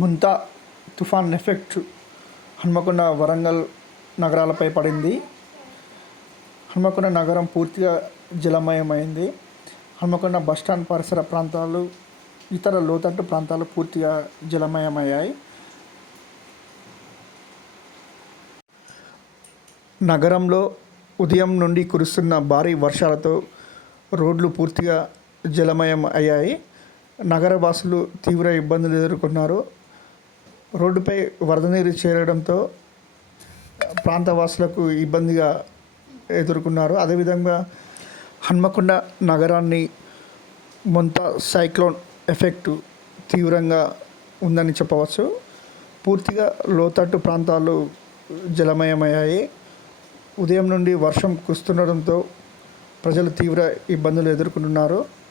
ముంతా తుఫాన్ ఎఫెక్ట్ హన్మకొండ వరంగల్ నగరాలపై పడింది. హన్మకొండ నగరం పూర్తిగా జలమయమైంది. హన్మకొండ బస్టాండ్ పరిసర ప్రాంతాలు ఇతర లోతట్టు ప్రాంతాలు పూర్తిగా జలమయమయ్యాయి. నగరంలో ఉదయం నుండి కురుస్తున్న భారీ వర్షాలతో రోడ్లు పూర్తిగా జలమయం అయ్యాయి నగరవాసులు తీవ్ర ఇబ్బందులు ఎదుర్కొన్నారు. రోడ్డుపై వరద నీరు చేరడంతో ప్రాంతవాసులకు ఇబ్బందిగా ఎదుర్కొన్నారు. అదేవిధంగా హన్మకొండ నగరాన్ని మొంత సైక్లోన్ ఎఫెక్ట్ తీవ్రంగా ఉందని చెప్పవచ్చు. పూర్తిగా లోతట్టు ప్రాంతాలు జలమయమయ్యాయి. ఉదయం నుండి వర్షం కురుస్తుండడంతో ప్రజలు తీవ్ర ఇబ్బందులు ఎదుర్కొంటున్నారు.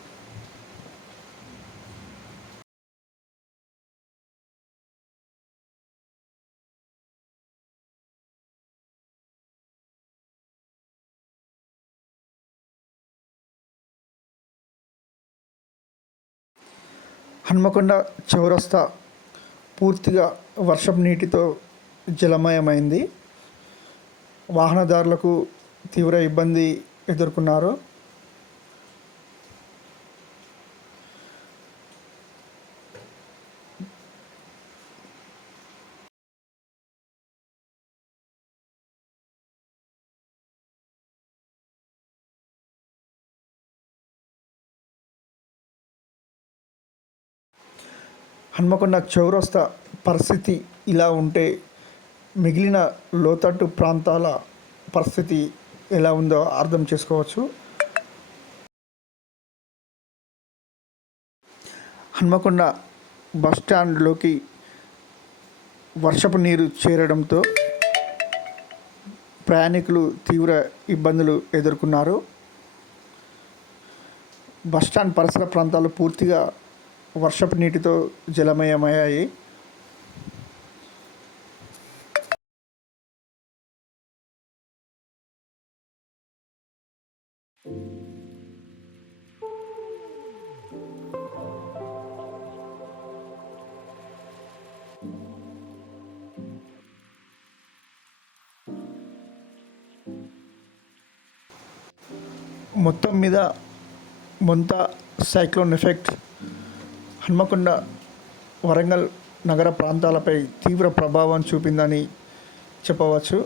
హన్మకొండ చౌరస్తా పూర్తిగా వర్షం నీటితో జలమయమైంది. వాహనదారులకు తీవ్ర ఇబ్బంది ఎదుర్కొన్నారు. హన్మకొండ చౌరస్తా పరిస్థితి ఇలా ఉంటే మిగిలిన లోతట్టు ప్రాంతాల పరిస్థితి ఎలా ఉందో అర్థం చేసుకోవచ్చు. హన్మకొండ బస్ స్టాండ్లోకి వర్షపు నీరు చేరడంతో ప్రయాణికులు తీవ్ర ఇబ్బందులు ఎదుర్కొన్నారు. బస్ స్టాండ్ పరిసర ప్రాంతాలు పూర్తిగా వర్షపు నీటితో జలమయమయ్యాయి. మొత్తం మీద మొంత సైక్లోన్ ఎఫెక్ట్ హన్మకొండ వరంగల్ నగర ప్రాంతాలపై తీవ్ర ప్రభావం చూపిందని చెప్పవచ్చు.